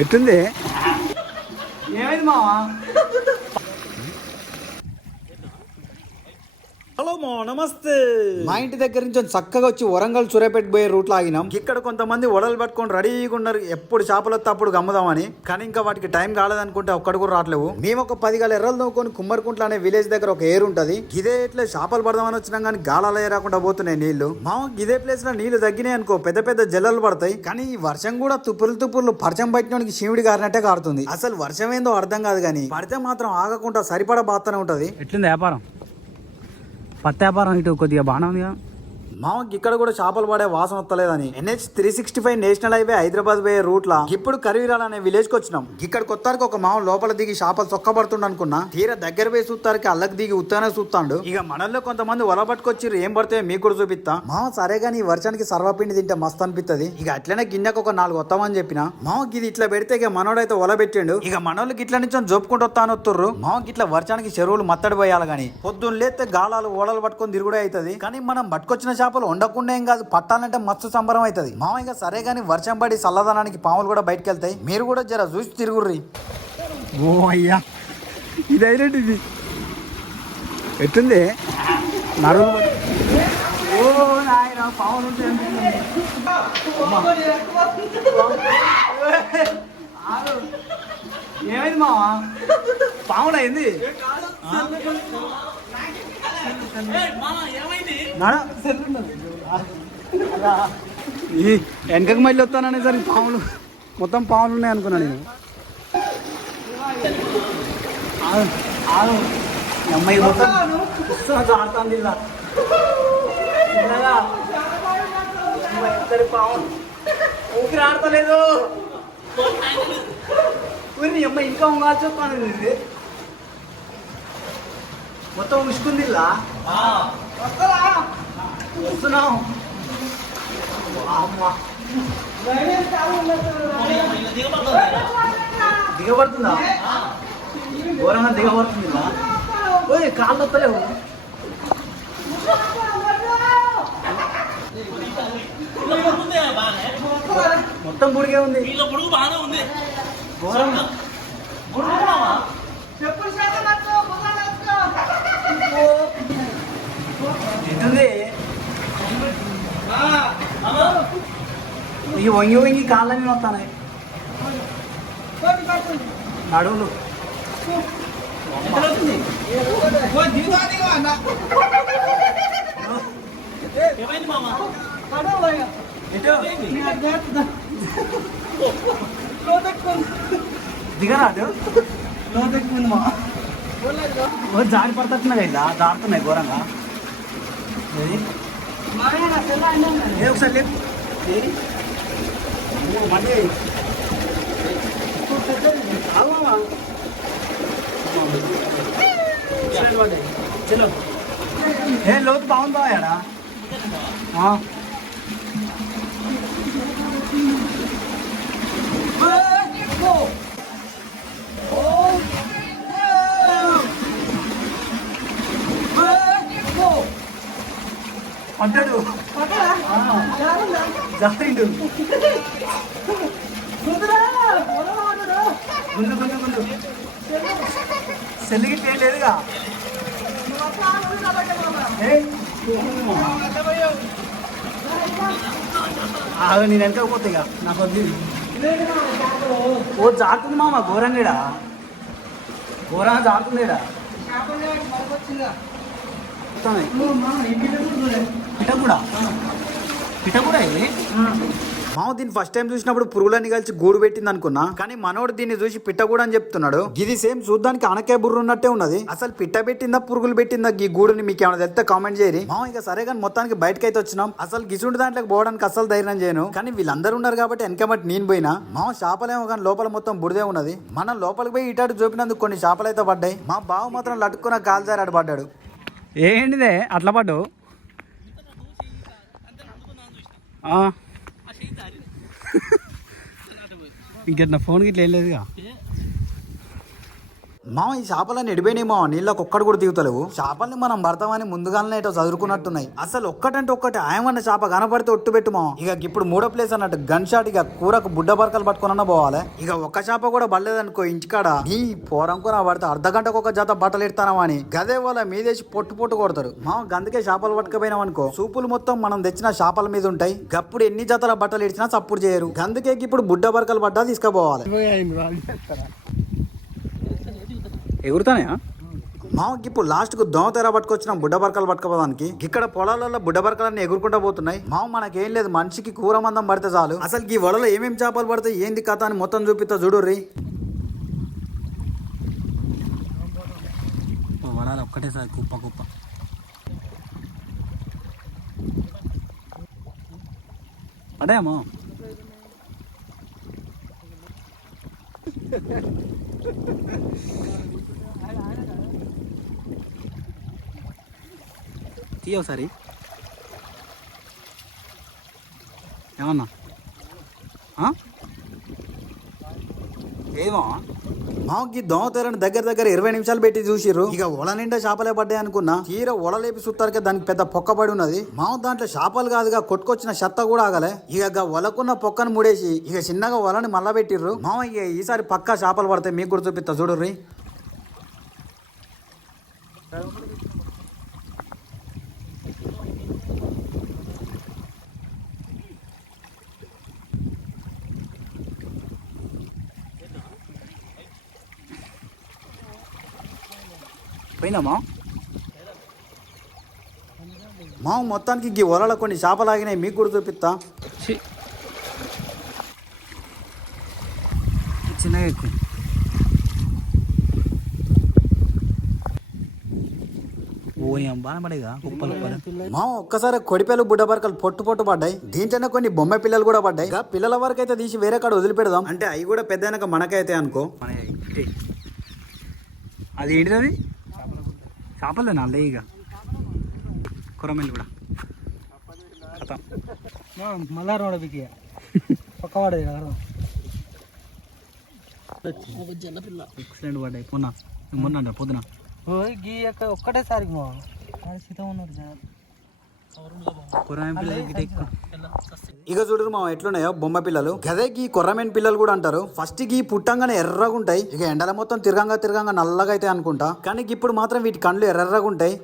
ఎట్టుంది ఏమైంది మావా? హలో మా నమస్తే. మా ఇంటి దగ్గర నుంచి చక్కగా వచ్చి వరంగల్ సూర్యాపేట పోయే రూట్ లో ఆగినాం. ఇక్కడ కొంతమంది వడలు పట్టుకొని రెడీగా ఉన్నారు, ఎప్పుడు చేపలు వస్తే అప్పుడు గమ్ముదామని. కానీ ఇంకా వాటికి టైం కాలేదనుకుంటే ఒక్కడు కూడా రావట్లేవు. మేము ఒక 10 గల ఎర్రలు నవ్వుకొని కుమ్మరికుంట్ల అనే విలేజ్ దగ్గర ఒక ఏరు ఉంటది. ఇదే ఇట్లా చేపలు పడదామని వచ్చినాం కానీ గాలాలే రాకుండా పోతున్నాయి నీళ్లు. మా ఇదే ప్లేస్ లో నీళ్లు తగ్గినాయి అనుకో పెద్ద పెద్ద జల్లలు పడతాయి. కానీ ఈ వర్షం కూడా తుప్పుర్లు పరిచయం పట్టినోనికి శివుడి గారినట్టే కారుతుంది. అసలు వర్షం ఏందో అర్థం కాదు కానీ పడితే మాత్రం ఆగకుండా సరిపడా బాత్తనే ఉంటది. ఎట్లుంది వ్యాపారం? పత్తి వ్యాపారం ఇటు కొద్దిగా బాగానే ఉందిగా. మామకి ఇక్కడ కూడా చేపలు పడే వాసన వస్తలేదని NH 365 నేషనల్ హైవే హైదరాబాద్ పోయే రూట్ లా ఇప్పుడు కరివిరాల అనే విలేజ్ కి వచ్చినాం. ఇక్కడ కొత్తారికి ఒక మామ లోపల దిగి చేపలు చొక్కబడుతుండ అనుకున్నా, తీరా దగ్గర పోయి చూస్తారికి అల్లకి దిగి ఉత్తానే చూస్తాడు. ఇక మనల్లో కొంతమంది వల పట్టుకొచ్చి ఏం పడితే మీకు కూడా చూపిస్తా. మామ సరే గానీ ఈ వర్షానికి సర్వపిండి తింటే మస్తు అనిపిస్తుంది. ఇక అట్లనే గిన్నెకు ఒక 4 వస్తామని చెప్పిన. మామకి ఇది ఇట్లా పెడితే ఇక మనోడైతే వల పెట్టిండు. ఇక మనోళ్ళకి ఇట్లా నుంచి జోపుకుంటూ వస్తాను వస్తుర్రు. మామకి ఇట్లా వర్షానికి చెరువులు మత్తడి పోయాలి గానీ పొద్దున్న లేతే గాలాలు ఓడలు పట్టుకొని తిరుగుడే అవుతుంది. కానీ మనం పట్టుకొచ్చిన చేపలు వండకుండా ఏం కాదు, పట్టాలంటే మస్తు సంబరం అవుతుంది. మామయ్య సరే గానీ వర్షం పడి చల్లదనానికి పాములు కూడా బయటకు వెళ్తాయి. మీరు కూడా జర చూసి తిరుగుర్రి. ఓ అయ్యా ఇది హైలైట్. ఇది ఎట్టుంది నడుము? ఓ నాయన పాములు ఏమైంది మావా? పాములు అయింది వెనకకి మళ్ళీ వస్తాననేసరికి పాములు మొత్తం పాములు ఉన్నాయి అనుకున్నా నేను. అమ్మాయి మొత్తం ఆడుతుంది ఇలా పాములు ఊపిరి ఆడతలేదు. అమ్మాయి ఇంకా ఉంగాల్సి వస్తాను, మొత్తం ఉసుకుంది ఇలా వస్తున్నాం. దిగబడుతుందా? ఘోరంగా దిగబడుతుంది ఇలా. ఓయ్ కాళ్ళు వస్తలేవు. మొత్తం గుడిగే ఉంది, ఘోరంగా ఎటుంది. ఇక వంగి వంగి కాళ్ళని వస్తాయి నడువులు. దిగరాదు లోతెక్కువ మా జారి పడుతున్నాయి కదా, జారుతున్నాయి ఘోరంగా. ఒకసారి ఏ లోతు బాగుంది బాయాడా? పడ్డాడు జారిండు. ముందు ముందు ముందు సెల్లికి లేదుగా. నేను వెనక పోతే ఇక నాకు వద్దు. ఓ జారుతుంది మామ ఘోరంగా, ఘోరంగా జారుతుందిడా. పిట కూడా మామ దీన్ని ఫస్ట్ టైం చూసినప్పుడు పురుగులన్నీ కలిసి గూడు పెట్టింది అనుకున్నా, కానీ మనోడు దీన్ని చూసి పిట్ట కూడా అని చెప్తున్నాడు. ఇది సేమ్ చూడ్డానికి ఆనకాయ బుర్ర ఉన్నట్టే ఉన్నది. అసలు పిట్ట పెట్టిందా పురుగులు పెట్టిందా ఈ గూడుని మీకు ఏమైనా తెలిస్తే కామెంట్ చేయరి. మామ ఇక సరే కానీ మొత్తానికి బయటకు అయితే వచ్చినాం. అసలు గిసుంటి దాంట్లోకి పోవడానికి అసలు ధైర్యం చేయను, కానీ వీళ్ళందరూ ఉన్నారు కాబట్టి వెనకబట్టి నేను పోయినా. మామ చేపలేమో కానీ లోపల మొత్తం బుడిదే ఉన్నది. మనం లోపలికి పోయి ఇటాడు చూపినందుకు కొన్ని చేపలు అయితే పడ్డాయి. మా బావ మాత్రం లట్టుకున్న కాల్జారి ఆడబడ్డాడు. ఏంటిదే అట్లా పడ్డు? ఇంకెట్ నా ఫోన్ గిట్ల ఏం లేదుగా. మా ఈ చేపలన్నీ ఎడిపోయినాయి మా నీళ్ళకి ఒక్కడు కూడా దిగుతలేవు. చేపల్ని మనం పడతామని ముందుగానే ఏటో చదువుకున్నట్టున్నాయి. అసలు ఒక్కటంటే ఒక్కటి ఆయమన్న చేప కనపడితే ఒట్టు పెట్టుమా. ఇక ఇప్పుడు మూడో ప్లేస్ అన్నట్టు గన్ షాట్. ఇక కూరకు బుడ్డ బరకలు పట్టుకున్నా పోవాలి. ఇక ఒక్క చేప కూడా పడలేదనుకో ఇంటికాడ నీ పోరంకు నా పడితే అర్ధ గంటకు ఒక జత బట్టలు ఎడతానమా అని గదే వాళ్ళ మీదేసి పొట్టు పొట్టు కొడతారు. మా గందుకే చేపలు పట్టుకపోయినాం అనుకో సూపులు మొత్తం మనం తెచ్చిన చేపల మీద ఉంటాయి. గప్పుడు ఎన్ని జతల బట్టలు ఇచ్చినా సప్పుడు చేయరు. గందుకే ఇప్పుడు బుడ్డ బరకలు పడ్డా తీసుకుపోవాలి. ఎగురుతానే మాకు ఇప్పుడు లాస్ట్ కు దోమ తెర పట్టుకొచ్చినాం బుడ్డ బరకలు పట్టుకోవడానికి. ఇక్కడ పొలాలలో బుడ్డ బరకలన్నీ ఎగురుకుంటా పోతున్నాయి. మావు మనకేం లేదు, మనిషికి కూర మందం పడితే చాలు. అసలు ఈ వలలో ఏమేమి చేపలు పడతాయి ఏంది కథ అని మొత్తం చూపిస్తా చూడుర్రి. వడాలి ఒక్కటేసారి కుప్ప కుప్ప. పడేమో తీయ ఒకసారి ఏమన్నా ఏమో మాకి దోమ తెరని దగ్గర 20 నిమిషాలు పెట్టి చూసిర్రు. ఇక ఒల నిండా చేపలే పడ్డాయి అనుకున్నా. తీర ఒలలేపి సుత్తారికే దానికి పెద్ద పొక్కబడి ఉన్నది. మాకు దాంట్లో చేపలు కాదుగా కొట్టుకొచ్చిన చెత్త కూడా ఆగలే. ఇక ఒలకున్న పొక్కను ముడేసి ఇక చిన్నగా ఒలని మళ్ళా పెట్టిర్రు. మామ ఇక ఈసారి పక్కా చేపలు పడతాయి మీకు కూడా చూపిస్తా చూడుర్రి. పోయిందమ్మా మా మొత్తానికి ఈ ఒలలో కొన్ని చేపలు ఆగినాయి మీకు కూడా చూపిస్తా. చిన్నగా ఎక్కువ బాగా పడేగా కుప్పలు మా ఒక్కసారి కొడిపేలు బుడ్డ బరకలు పొట్టు పొట్టు పడ్డాయి. దీంట్లోనే కొన్ని బొమ్మ పిల్లలు కూడా పడ్డాయి. ఇక పిల్లల వరకు అయితే తీసి వేరే కాడ వదిలిపెడదాం. అంటే అవి కూడా పెద్ద మనకైతే అనుకో. అది ఏంటిది అది చేపలే నా ఇక కొరమేలు కూడా మళ్ళా రోడ బికి పక్క పడేది ఎక్సలెంట్ పడ్డాయి. మొన్న పొద్దున గీ ఒక్కటేసారి సీతం ఉన్నారు. ఇక చూడరు మా ఎట్లున్నాయో బొమ్మ పిల్లలు. గదే గీ కొర్రమేన్ పిల్లలు కూడా అంటారు. ఫస్ట్ గీ పుట్టంగానే ఎర్రగా ఉంటాయి. ఇక ఎండల మొత్తం తిరగంగా నల్లగా అయితే అనుకుంటా. కానీ ఇప్పుడు మాత్రం వీటి కండ్లు ఎర్రగా ఉంటాయి.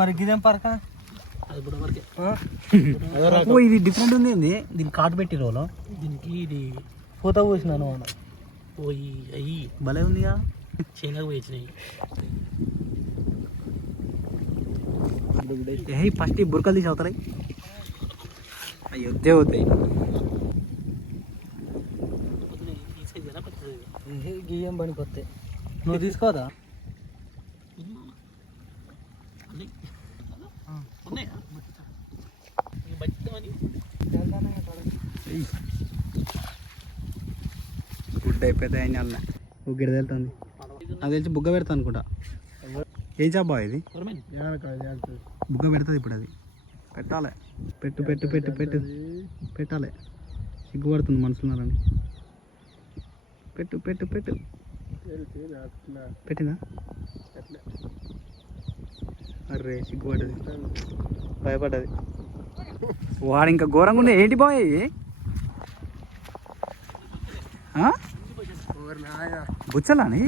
మరి గిదేం పరక ఇది డిఫరెంట్ ఉంది. దీనికి కాటు పెట్టి రోలో దీనికి ఇది పూత పోసినాను పోయి అయ్యి భలే ఉందిగా. చేంగా పోయినాయి ఫస్ట్ ఈ బురకలు తీసి అవుతాయి. అయ్యో అవుతాయి గియ్యం పనికి వస్తాయి. నువ్వు తీసుకోదా గుడ్ అయిపోతే అయిన గిడ వెళ్తుంది. నాకు తెలిసి బుగ్గ పెడతా అనుకుంటా. ఏం చేప ఇది బుగ్గ పెడుతుంది ఇప్పుడు. అది పెట్టాలి. పెట్టు పెట్టు పెట్టు పెట్టు పెట్టాలి. సిగ్గుపడుతుంది మనుషులున్నారని. పెట్టు పెట్టు పెట్టు పెట్టిందా? అర్రే సిగ్గుపడ్డది, భయపడ్డది. వాడు ఇంకా ఘోరంగా ఉండే. ఏంటి బాయ్ బుచ్చలాని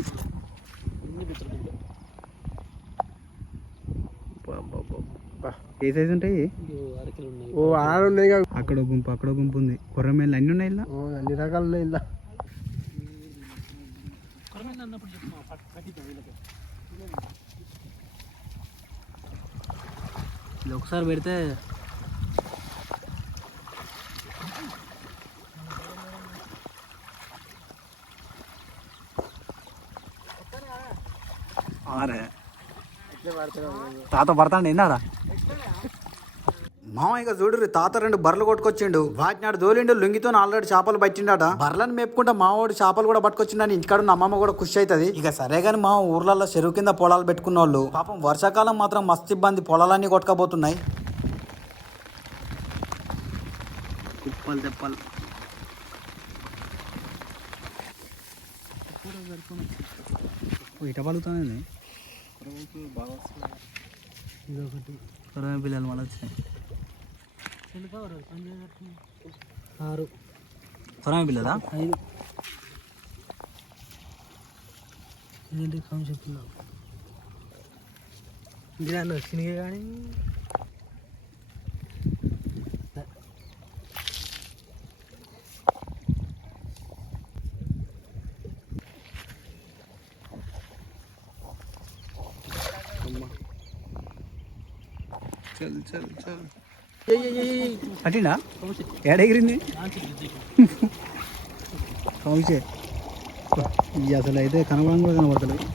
ఏ సైజు ఉంటాయి? అక్కడ గుంపు ఉంది. కొర్రమేళ్ళు అన్ని ఉన్నాయి ఇలా, అన్ని రకాలు ఉన్నాయి ఇలా. ఒకసారి పెడితే తాత పడతాండి ఎన్నారా మామయ్య చూడు తాత 2 బర్రెలు కొట్టుకొచ్చిండు. వాటినాడు దోలిండు లుంగితో ఆల్రెడీ చేపలు పట్టిండట. బర్రెలను మేపుకుంటా మావాడు చేపలు కూడా పట్టుకొచ్చిండని ఇంటికాడ అమ్మమ్మ కూడా ఖుషి అవుతుంది. ఇక సరే గాని మా ఊర్లలో చెరువు కింద పొలాలు పెట్టుకున్న వాళ్ళు పాపం వర్షాకాలం మాత్రం మస్తు ఇబ్బంది. పొలాలన్నీ కొట్టుకపోతున్నాయి. కుప్పలు తెప్పలు ఇట పలుకుతానండి ఇదొకటి కొరమే పిల్లలు మళ్ళీ వచ్చినాయి 6 కొరమే పిల్లలా 5 ఏంటి కమ్ చెప్తున్నావు గిరాలు వచ్చినాయి కానీ చల్ చల్ చల్ అటిండా ఏడెగిరింది కౌసే అసలు అయితే కనబడం కూడా కనబడతలేదు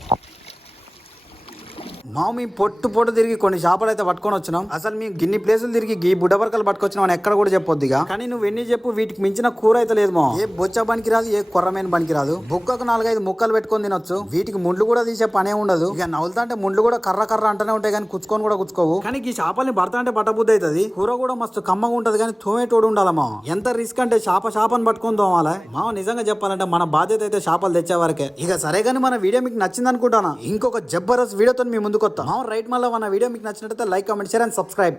మా మేము పొట్టు తిరిగి కొన్ని చేపలు అయితే పట్టుకొని వచ్చినాం. అసలు మేము గిన్ని ప్లేసులు తిరిగి గీ బుడ్డబరకలు పట్టుకొచ్చినాం అని ఎక్కడ కూడా చెప్పొద్దు ఇక. కానీ నువ్వు ఎన్ని చెప్పు వీటికి మించిన కూర అయితే లేదు మా. ఏ బొచ్చ పనికి రాదు, ఏ కొర్రమైన పనికి రాదు. బుక్కకు 4-5 ముక్కలు పెట్టుకొని తినొచ్చు. వీటికి ముండ్లు కూడా తీసే పనే ఉండదు. ఇక నవ్వులుతా ముండ్లు కూడా కర్ర అంటనే ఉంటాయి కానీ కుచ్చుకొని కూడా కుచ్చుకోవు. కానీ ఈ చేపల్ని పడతా అంటే పట్టబుద్ధి అవుతుంది. కూర కూడా మస్తు కమ్మగా ఉంటది కానీ తోమేటోడు ఉండాలమ్మా. ఎంత రిస్క్ అంటే చేపని పట్టుకొని తోమాలి మా. నిజంగా చెప్పాలంటే మన బాధ్యత అయితే చేపలు తెచ్చే వరకే. ఇక సరే కానీ మన వీడియో మీకు నచ్చింది అనుకుంటానా. ఇంకొక జబర్దస్త్ వీడియోతో మీ ముందుకు వస్తాం. రైట్, మళ్ళీ మన వీడియో మీకు నచ్చినట్లయితే like, comment, share and subscribe.